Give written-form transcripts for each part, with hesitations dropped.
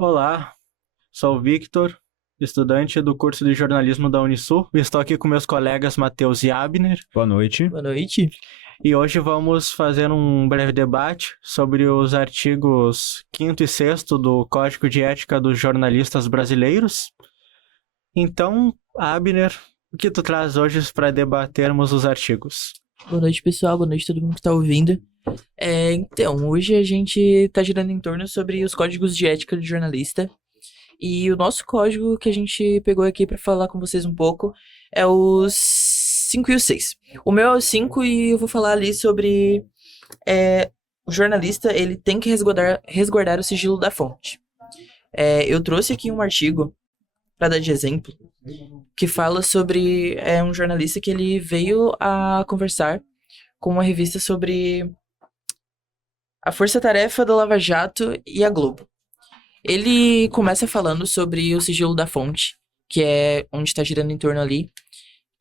Olá, sou o Victor, estudante do curso de jornalismo da Unisul. Estou aqui com meus colegas Matheus e Abner Boa noite. Boa noite. e hoje vamos fazer um breve debate sobre os artigos 5º e 6º do Código de Ética dos Jornalistas Brasileiros. Então, Abner, o que tu traz hoje para debatermos os artigos? Boa noite, pessoal. Boa noite a todo mundo que tá ouvindo. Então, hoje a gente tá girando em torno sobre os códigos de ética do jornalista. E o nosso código que a gente pegou aqui pra falar com vocês um pouco é os 5 e o 6. O meu é o 5 e eu vou falar ali sobre o jornalista, ele tem que resguardar o sigilo da fonte. Eu trouxe aqui um artigo pra dar de exemplo, que fala sobre um jornalista que ele veio a conversar com uma revista sobre a força-tarefa da Lava Jato e a Globo. Ele começa falando sobre o sigilo da fonte, que é onde está girando em torno ali,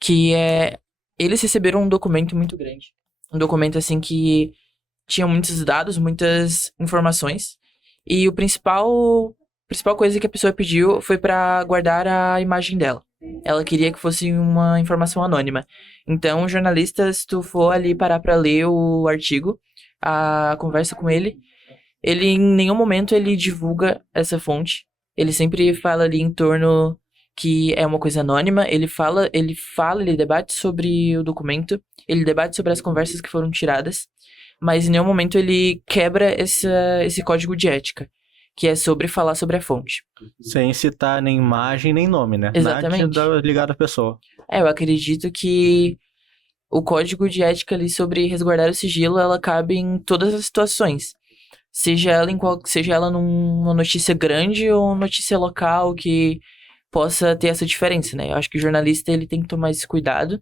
que é... Eles receberam um documento muito grande. Um documento, assim, que tinha muitos dados, muitas informações. E a principal coisa que a pessoa pediu foi para guardar a imagem dela. Ela queria que fosse uma informação anônima. Então, o jornalista, se tu for ali parar pra ler o artigo, a conversa com ele em nenhum momento ele divulga essa fonte. Ele sempre fala ali em torno que é uma coisa anônima. Ele debate sobre o documento, ele debate sobre as conversas que foram tiradas, mas em nenhum momento ele quebra esse código de ética, que é sobre falar sobre a fonte. Sem citar nem imagem nem nome, né? Exatamente. Nada ligado à pessoa. Eu acredito que o código de ética ali sobre resguardar o sigilo, ela cabe em todas as situações. Seja ela numa notícia grande ou notícia local que possa ter essa diferença, né? Eu acho que o jornalista ele tem que tomar esse cuidado,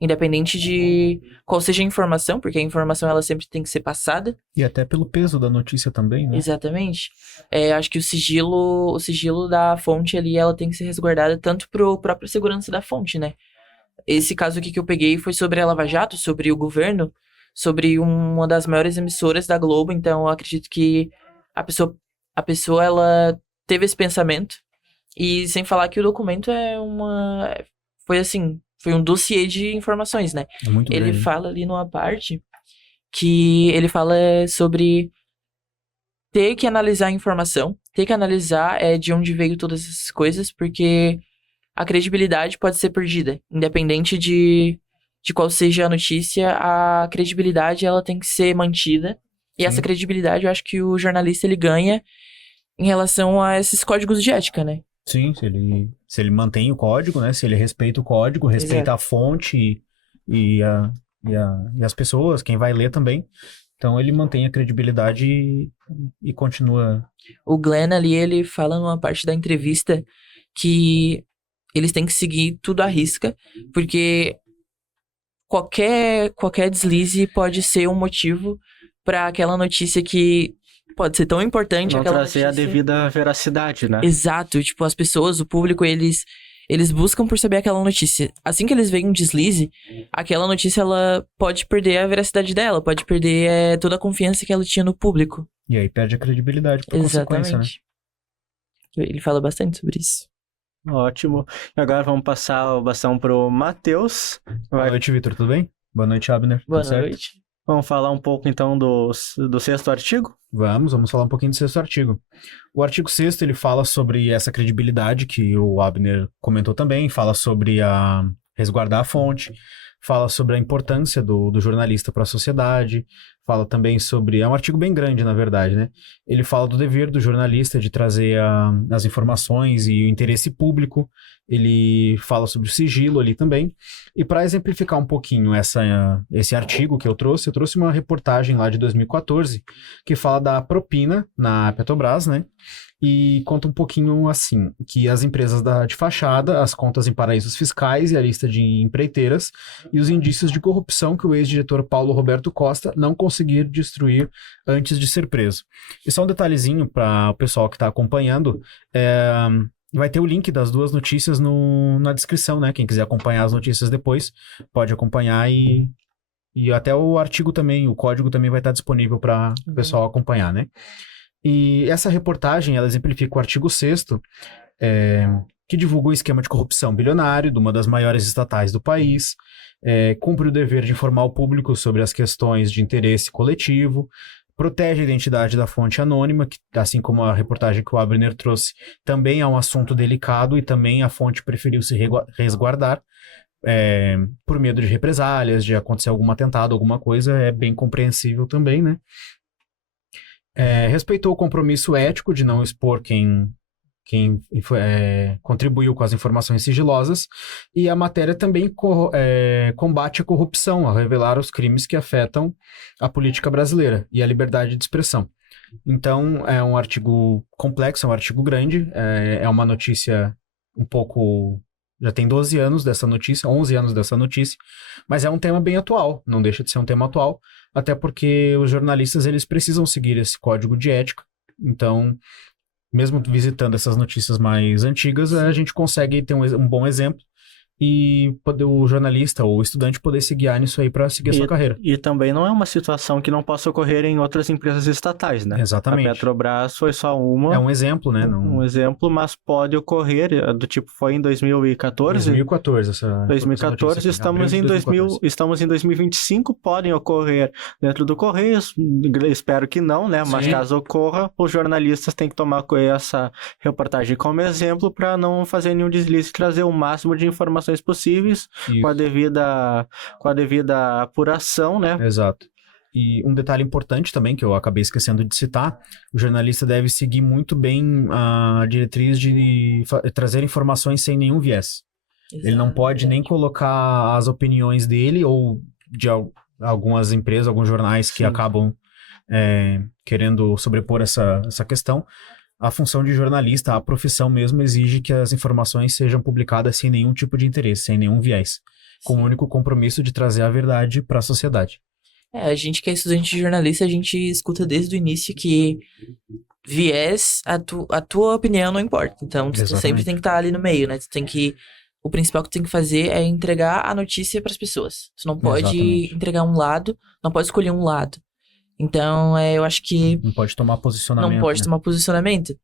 independente de qual seja a informação, porque a informação ela sempre tem que ser passada. E até pelo peso da notícia também, né? Exatamente. Acho que o sigilo da fonte ali, ela tem que ser resguardada tanto pro própria segurança da fonte, né? Esse caso aqui que eu peguei foi sobre a Lava Jato, sobre o governo, sobre uma das maiores emissoras da Globo, então eu acredito que a pessoa ela teve esse pensamento, e sem falar que o documento foi um dossiê de informações, né? É muito Ele grande. fala ali numa parte que ele fala sobre ter que analisar a informação, ter que analisar de onde veio todas essas coisas, porque a credibilidade pode ser perdida, independente de qual seja a notícia, a credibilidade ela tem que ser mantida. E Sim. essa credibilidade eu acho que o jornalista ele ganha em relação a esses códigos de ética, né? Sim, se ele mantém o código, né? Se ele respeita o código, respeita a fonte e as pessoas, quem vai ler também. Então ele mantém a credibilidade e continua. O Glenn ali, ele fala numa parte da entrevista que eles têm que seguir tudo à risca, porque qualquer deslize pode ser um motivo para aquela notícia que pode ser tão importante. Não aquela trazer a notícia... devida veracidade, né? Exato, tipo, as pessoas, o público, eles buscam por saber aquela notícia. Assim que eles veem um deslize, aquela notícia, ela pode perder a veracidade dela, pode perder toda a confiança que ela tinha no público. E aí perde a credibilidade por consequência, né? Ele fala bastante sobre isso. Ótimo. E agora vamos passar o bastão pro Matheus. Boa noite, Vitor, tudo bem? Boa noite, Abner. Boa Tudo certo? noite. Vamos falar um pouco então do 6º artigo? Vamos falar um pouquinho do 6º artigo. O artigo 6º, ele fala sobre essa credibilidade que o Abner comentou também, fala sobre resguardar a fonte, fala sobre a importância do jornalista para a sociedade, fala também sobre... É um artigo bem grande, na verdade, né? Ele fala do dever do jornalista de trazer as informações e o interesse público, ele fala sobre o sigilo ali também. E para exemplificar um pouquinho esse artigo que eu trouxe uma reportagem lá de 2014 que fala da propina na Petrobras, né? E conta um pouquinho assim, que as empresas de fachada, as contas em paraísos fiscais e a lista de empreiteiras e os indícios de corrupção que o ex-diretor Paulo Roberto Costa não conseguiu destruir antes de ser preso. E só um detalhezinho para o pessoal que está acompanhando, vai ter o link das duas notícias na descrição, né? Quem quiser acompanhar as notícias depois, pode acompanhar e até o artigo também, o código também vai estar disponível para o pessoal acompanhar, né? E essa reportagem, ela exemplifica o artigo 6º, que divulga o esquema de corrupção bilionário de uma das maiores estatais do país, cumpre o dever de informar o público sobre as questões de interesse coletivo, protege a identidade da fonte anônima, que, assim como a reportagem que o Abner trouxe, também é um assunto delicado e também a fonte preferiu se resguardar por medo de represálias, de acontecer algum atentado, alguma coisa, é bem compreensível também, né? Respeitou o compromisso ético de não expor quem contribuiu com as informações sigilosas, e a matéria também combate a corrupção, ao revelar os crimes que afetam a política brasileira e a liberdade de expressão. Então, é um artigo complexo, é um artigo grande, é uma notícia um pouco... Já tem 12 anos dessa notícia, 11 anos dessa notícia, mas é um tema bem atual, não deixa de ser um tema atual, até porque os jornalistas eles precisam seguir esse código de ética, então... Mesmo visitando essas notícias mais antigas, a gente consegue ter um bom exemplo e poder o jornalista ou o estudante poder se guiar nisso aí para seguir a sua carreira. E também não é uma situação que não possa ocorrer em outras empresas estatais, né? Exatamente. A Petrobras foi só uma. É um exemplo, né? Um exemplo, mas pode ocorrer, do tipo, foi em 2014? 2014, essa 2014, estamos em 2025, podem ocorrer dentro do Correio, espero que não, né? Mas caso ocorra, os jornalistas têm que tomar essa reportagem como exemplo para não fazer nenhum deslize, trazer o máximo de informações possíveis com a devida apuração, né? Exato. E um detalhe importante também, que eu acabei esquecendo de citar, o jornalista deve seguir muito bem a diretriz de trazer informações sem nenhum viés. Exato. Ele não pode nem colocar as opiniões dele ou de algumas empresas, alguns jornais que acabam querendo sobrepor essa questão. A função de jornalista, a profissão mesmo, exige que as informações sejam publicadas sem nenhum tipo de interesse, sem nenhum viés, com o único compromisso de trazer a verdade para a sociedade. A gente que é estudante de jornalista, a gente escuta desde o início que viés, a tua opinião não importa. Então, tu sempre tem que estar ali no meio, né? O principal que tu tem que fazer é entregar a notícia para as pessoas. Tu não pode entregar um lado, não pode escolher um lado. Então, eu acho que... Não pode tomar posicionamento. Não pode tomar posicionamento.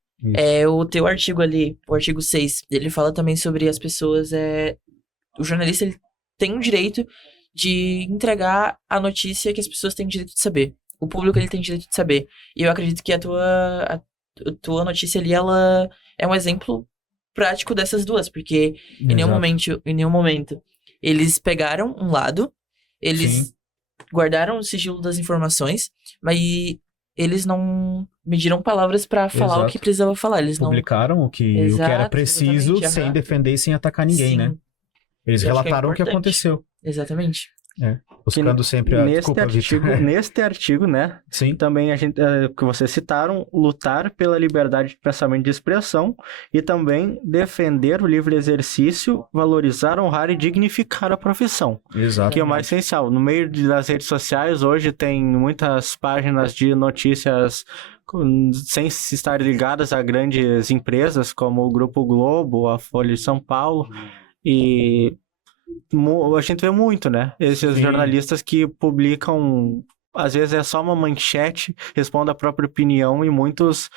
O teu artigo ali, o artigo 6, ele fala também sobre as pessoas... O jornalista, ele tem o direito de entregar a notícia que as pessoas têm direito de saber. O público, ele tem direito de saber. E eu acredito que a tua notícia ali, ela é um exemplo prático dessas duas. Porque em nenhum momento eles pegaram um lado, eles... guardaram o sigilo das informações, mas eles não mediram palavras para falar o que precisava falar. Eles publicaram o que era preciso sem defender e sem atacar ninguém, né? Eles relataram o que aconteceu. Exatamente. Buscando sempre a... Neste artigo, né? Sim. Também a gente, que vocês citaram, lutar pela liberdade de pensamento e de expressão e também defender o livre exercício, valorizar, honrar e dignificar a profissão. Exato. Que é o mais essencial. No meio das redes sociais, hoje tem muitas páginas de notícias sem estar ligadas a grandes empresas, como o Grupo Globo, a Folha de São Paulo, e... a gente vê muito, né? Esses jornalistas que publicam, às vezes é só uma manchete, respondem a própria opinião e muitos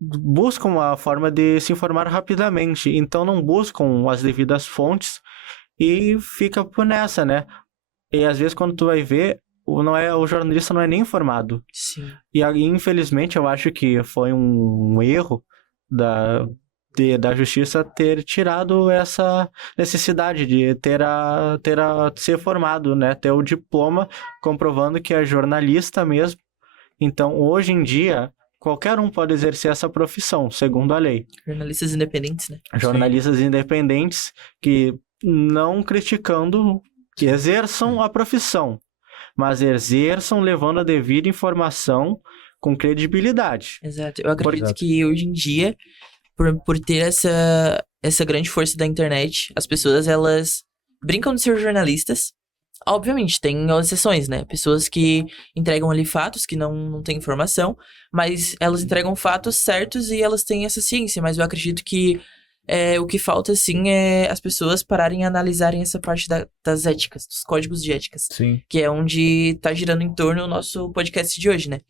buscam uma forma de se informar rapidamente. Então não buscam as devidas fontes e fica por nessa, né? E às vezes quando tu vai ver, o jornalista não é nem informado. Sim. E infelizmente eu acho que foi um erro da justiça ter tirado essa necessidade de ser formado, né? Ter o diploma comprovando que é jornalista mesmo. Então, hoje em dia, qualquer um pode exercer essa profissão, segundo a lei. Jornalistas independentes, né? Jornalistas independentes que não criticando que exerçam a profissão, mas exerçam levando a devida informação com credibilidade. Exato. Eu acredito que hoje em dia... Por ter essa grande força da internet, as pessoas, elas brincam de ser jornalistas. Obviamente, tem exceções, né? Pessoas que entregam ali fatos que não têm informação, mas elas entregam fatos certos e elas têm essa ciência. Mas eu acredito que o que falta, sim, é as pessoas pararem e analisarem essa parte das éticas, dos códigos de éticas. Sim. Que é onde tá girando em torno o nosso podcast de hoje, né?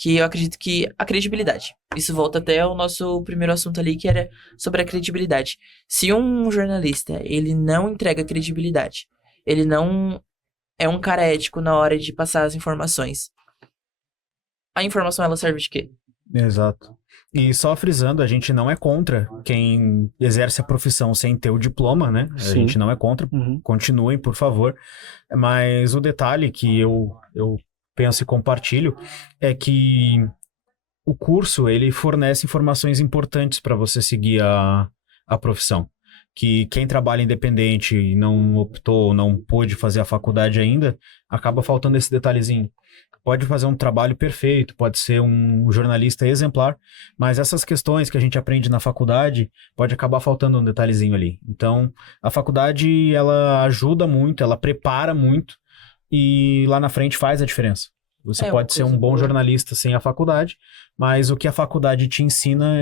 que eu acredito que a credibilidade. Isso volta até ao nosso primeiro assunto ali, que era sobre a credibilidade. Se um jornalista, ele não entrega credibilidade, ele não é um cara ético na hora de passar as informações, a informação ela serve de quê? Exato. E só frisando, a gente não é contra quem exerce a profissão sem ter o diploma, né? A Sim. gente não é contra. Uhum. Continuem, por favor. Mas o detalhe que eu penso e compartilho é que o curso, ele fornece informações importantes para você seguir a profissão. Que quem trabalha independente e não optou, não pôde fazer a faculdade ainda, acaba faltando esse detalhezinho. Pode fazer um trabalho perfeito, pode ser um jornalista exemplar, mas essas questões que a gente aprende na faculdade, pode acabar faltando um detalhezinho ali. Então, a faculdade, ela ajuda muito, ela prepara muito, e lá na frente faz a diferença. Você É, pode uma ser um coisa bom boa. jornalista sem a faculdade, mas o que a faculdade te ensina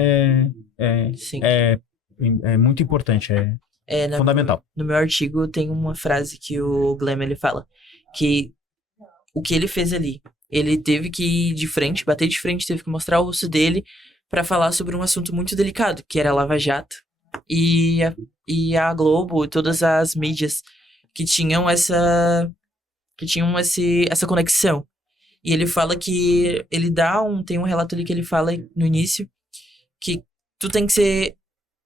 Sim. é muito importante, é fundamental. No meu artigo tem uma frase que o Glenn ele fala, que o que ele fez ali, ele teve que ir de frente, bater de frente, teve que mostrar o osso dele pra falar sobre um assunto muito delicado, que era a Lava Jato. E a Globo e todas as mídias que tinham essa conexão. E ele fala que ele tem um relato ali que ele fala no início que tu tem que ser,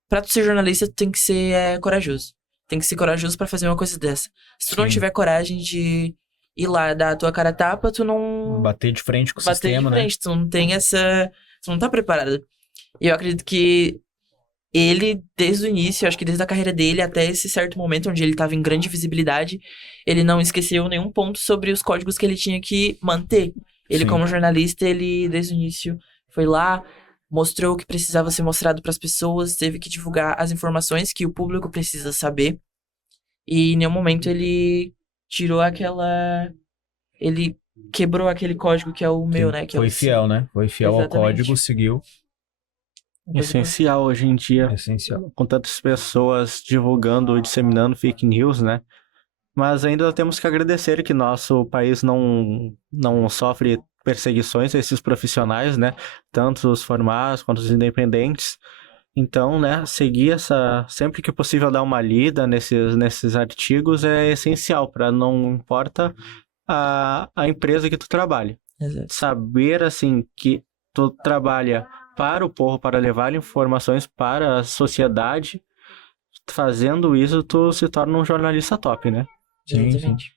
pra tu ser jornalista, tu tem que ser corajoso. Tem que ser corajoso pra fazer uma coisa dessa. Se tu não Sim. tiver coragem de ir lá dar a tua cara a tapa, tu não Bater de frente com o bater sistema, de frente, tu não tem tu não tá preparado. E eu acredito que ele, desde o início, acho que desde a carreira dele até esse certo momento onde ele estava em grande visibilidade, ele não esqueceu nenhum ponto sobre os códigos que ele tinha que manter. Ele, Sim. como jornalista, ele, desde o início, foi lá, mostrou o que precisava ser mostrado para as pessoas, teve que divulgar as informações que o público precisa saber. E em nenhum momento ele tirou ele quebrou aquele código que é o meu, né? Que Foi é o fiel, né? Foi fiel ao Exatamente. código, seguiu. Essencial hoje em dia, Essencial. com tantas pessoas divulgando e disseminando fake news, né? Mas ainda temos que agradecer que nosso país não sofre perseguições a esses profissionais, né? Tanto os formados quanto os independentes. Então, né, seguir sempre que possível dar uma lida nesses artigos é essencial, para não importa a empresa que tu trabalha. Exato. Saber, assim, que tu trabalha para o povo, para levar informações para a sociedade, fazendo isso, tu se torna um jornalista top, né? Sim, Exatamente.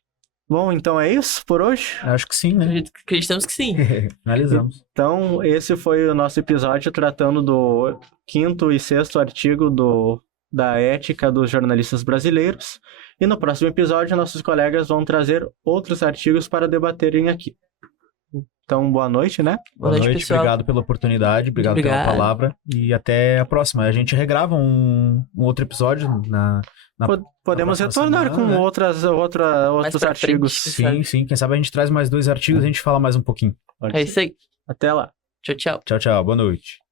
Bom, então é isso por hoje. Acho que sim, né? Acreditamos que sim. Finalizamos. Então, esse foi o nosso episódio tratando do 5º e 6º artigo da ética dos jornalistas brasileiros. E no próximo episódio, nossos colegas vão trazer outros artigos para debaterem aqui. Então, boa noite, né? Boa noite, pessoal. obrigado pela oportunidade, obrigado pela Obrigado. palavra e até a próxima. A gente regrava um outro episódio Podemos na próxima retornar semana, com né? outros pra artigos. frente. Sim, sim. Quem sabe a gente traz mais 2 artigos e a gente fala mais um pouquinho. Pode É ser. isso aí. Até lá. Tchau, tchau. Tchau, tchau. Boa noite.